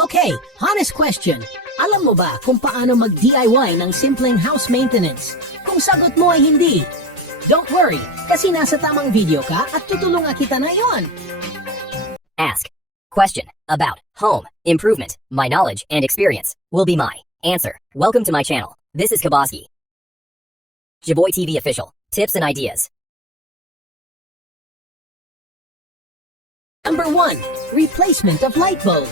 Okay, honest question. Alam mo ba kung paano mag-DIY ng simpleng house maintenance? Kung sagot mo ay hindi, don't worry, kasi nasa tamang video ka at tutulungan kita na yon. Ask. Question. About. Home. Improvement. My knowledge and experience will be my answer. Welcome to my channel. This is Kaboski. Jaboy TV official. Tips and ideas. Number 1. Replacement of light bulb.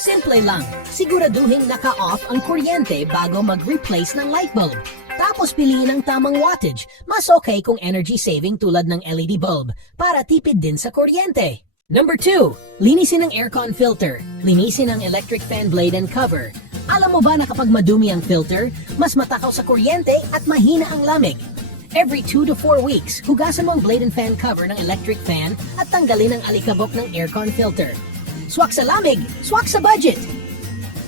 Simple lang, siguraduhin naka-off ang kuryente bago mag-replace ng light bulb. Tapos piliin ang tamang wattage. Mas okay kung energy saving tulad ng LED bulb para tipid din sa kuryente. Number 2. Linisin ang aircon filter. Linisin ang electric fan blade and cover. Alam mo ba na kapag madumi ang filter, mas matakaw sa kuryente at mahina ang lamig? Every 2 to 4 weeks, hugasan mo ang blade and fan cover ng electric fan at tanggalin ang alikabok ng aircon filter. Swak sa lamig, swak sa budget!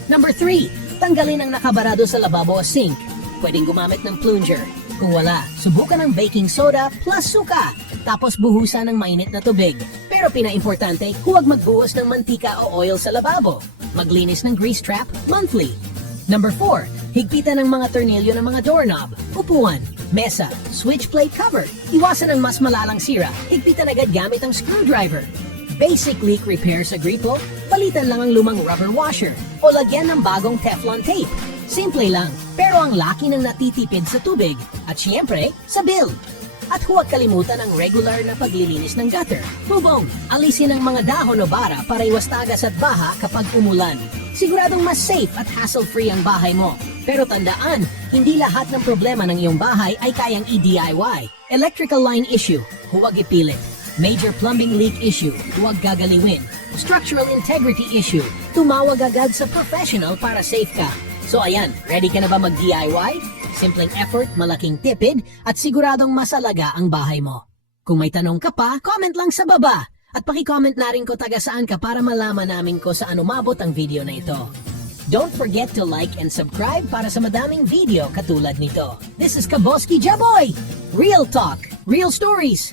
Number 3. Tanggalin ang nakabarado sa lababo o sink. Pwedeng gumamit ng plunger. Kung wala, subukan ng baking soda plus suka. Tapos buhusan ng mainit na tubig. Pero pinaimportante, huwag magbuhos ng mantika o oil sa lababo. Maglinis ng grease trap monthly. Number 4. Higpitan ng mga tornilyo ng mga doorknob, upuan, mesa, switch plate cover. Iwasan ang mas malalang sira. Higpitan agad gamit ang screwdriver. Basic leak repair sa gripo, palitan lang ang lumang rubber washer o lagyan ng bagong Teflon tape. Simple lang, pero ang laki ng natitipid sa tubig at siyempre sa bill. At huwag kalimutan ang regular na paglilinis ng gutter. Bubong, alisin ang mga dahon o bara para iwas tagas at baha kapag umulan. Siguradong mas safe at hassle-free ang bahay mo. Pero tandaan, hindi lahat ng problema ng iyong bahay ay kayang i-DIY. Electrical line issue, huwag ipilit. Major plumbing leak issue, huwag gagaliwin. Structural integrity issue, tumawag agad sa professional para safe ka. So ayan, ready ka na ba mag-DIY? Simpleng effort, malaking tipid, at siguradong masalaga ang bahay mo. Kung may tanong ka pa, comment lang sa baba. At paki-comment na rin ko taga saan ka para malaman namin ko saan umabot ang video na ito. Don't forget to like and subscribe para sa madaming video katulad nito. This is Kaboski Jaboy! Real talk, real stories.